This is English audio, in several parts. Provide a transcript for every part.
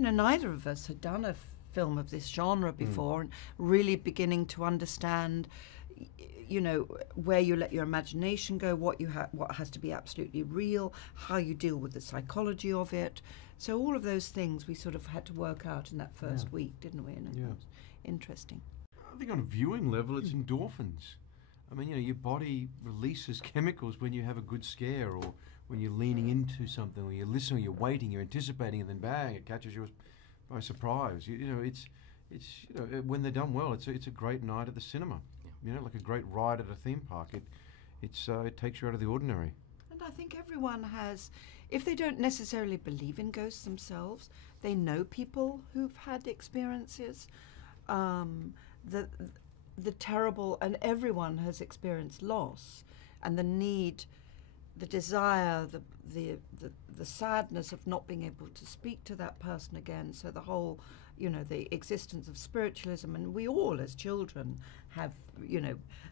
neither of us had done a film of this genre before, and really beginning to understand, where you let your imagination go, what has to be absolutely real, how you deal with the psychology of it. So all of those things we sort of had to work out in that first week, didn't we? And it was interesting. I think on a viewing level, it's endorphins. I mean, your body releases chemicals when you have a good scare, or when you're leaning into something, or you're listening, you're waiting, you're anticipating, and then bang, it catches you by surprise. It's when they're done well, it's a great night at the cinema. Like a great ride at a theme park. It takes you out of the ordinary. And I think everyone has, if they don't necessarily believe in ghosts themselves, they know people who've had experiences. The terrible, and everyone has experienced loss, and the need, the desire, the sadness of not being able to speak to that person again. So the whole, the existence of spiritualism, and we all as children have,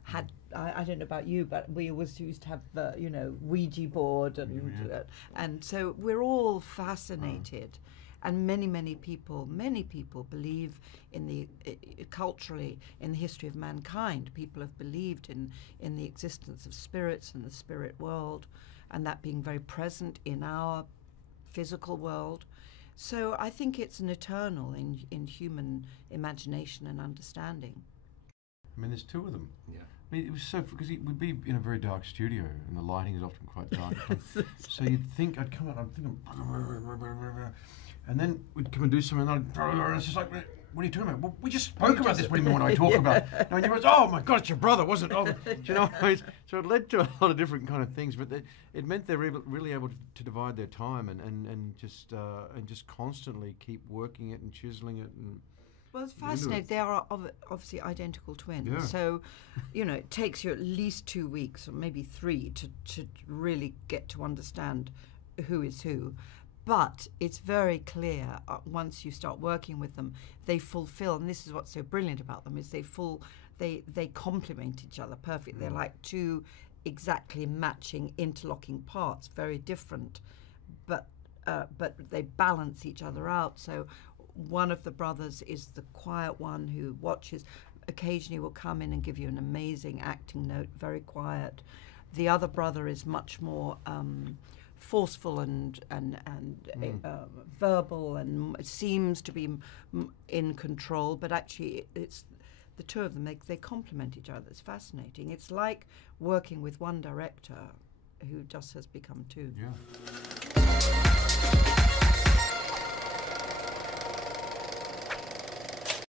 had, I don't know about you, but we always used to have, Ouija board, and so we're all fascinated. And many people believe in the culturally in the history of mankind. People have believed in the existence of spirits and the spirit world, and that being very present in our physical world. So I think it's an eternal in human imagination and understanding. I mean, there's two of them. Yeah. I mean, it was so, because we'd be in a very dark studio, and the lighting is often quite dark. So you'd think, I'd come out, I'm thinking, and then we'd come and do something, and it's just like, what are you talking about? Well, we just spoke about this. What do you mean when I talk about it? And you went, oh my God, it's your brother, wasn't it? So it led to a lot of different kind of things, but it meant they're really able to divide their time and just constantly keep working it and chiseling it. And well, it's fascinating. They are obviously identical twins. Yeah. So, it takes you at least 2 weeks or maybe 3 to really get to understand who is who. But it's very clear once you start working with them, they fulfill, and this is what's so brilliant about them, is they complement each other perfectly. They're like two exactly matching interlocking parts, very different, but they balance each other out. So one of the brothers is the quiet one who watches, occasionally will come in and give you an amazing acting note, very quiet. The other brother is much more forceful and verbal, and seems to be in control, but actually it's the two of them, they complement each other. It's fascinating. It's like working with one director who just has become two. Yeah.